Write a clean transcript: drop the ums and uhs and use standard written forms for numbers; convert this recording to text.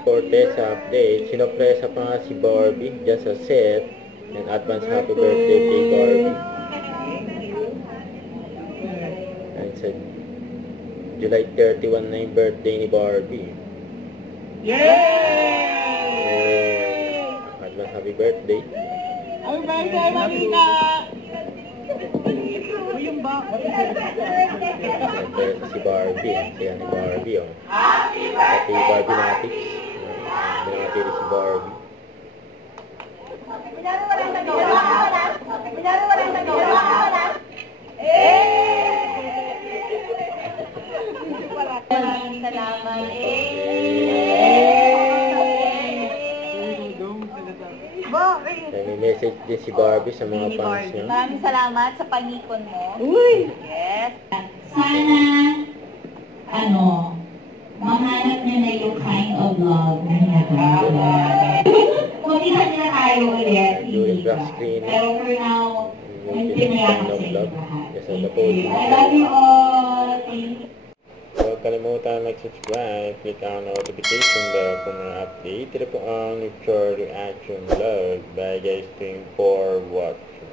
Cortez update. Sinopresa pa nga si Barbie dyan sa set. And advance happy birthday kay Barbie. And sa July 31 na yung birthday ni Barbie. Yay! Advance happy birthday. Happy birthday, Marina! Yung ba? Siyempre si Barbie. Siya ni Barbie. Oh. Happy Barbie natin. Binati rin si Barbie. Maraming salamat. May message din si Barbie sa mga fans niya. Maraming salamat sa panipon mo. Uy! Yes. Sana, mahanap niya na yung kind of love na hinatawag. Magkita nila tayo ulit. During black screen. Pero for now, hindi na yan Kind of kasi love. lahat. Yes, on the podium. I love you all. Thank you. Huwag kalimutan mag-subscribe, click ang notification bell kung mga update. Ito po ang Pure Reaction Vlog. Bye guys, thank you for watching.